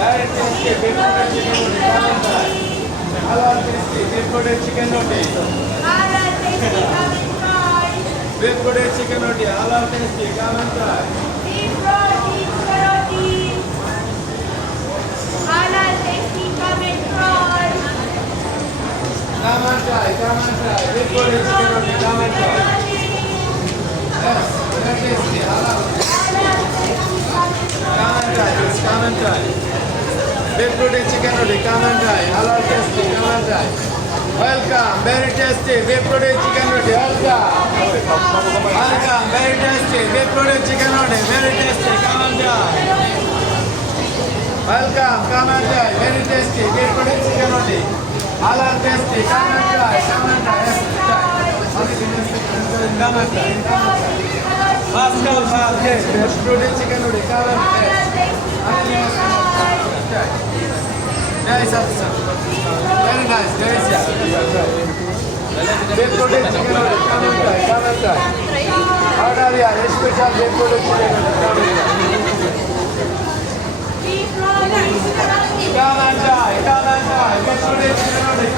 Very tasty, beef coated chicken roti. Come and try. Halal tasty, beef coated chicken roti. Halal tasty, come and try. Beef coated chicken roti. Halal tasty, come and try. Beef roti, roti. Halal tasty, come and try. Come and try, come and try. Beef coated chicken roti. Come and try. Yes, very tasty. Halal. Halal tasty, come and try. Come and try, yes, come and try. Beef coated chicken roti. Come and try. Halal tasty, come and try. Welcome, very tasty. Beef coated chicken roti. Welcome. Welcome, very tasty. Beef coated chicken roti. Very tasty. Come and try. Welcome, come and try. Very tasty. Beef coated chicken roti. Halal tasty. Come and try. Come and try. Yes, try. Come and try. Fast, come, fast. Yes, beef coated chicken roti. Come and try. Nice, officer. Very nice. Very nice. Beef coated chicken roti. Come and try. Come and try. Order here. Special beef coated chicken roti. Come and try. Beef roti, roti. Come and try. Come and try. Beef coated chicken roti.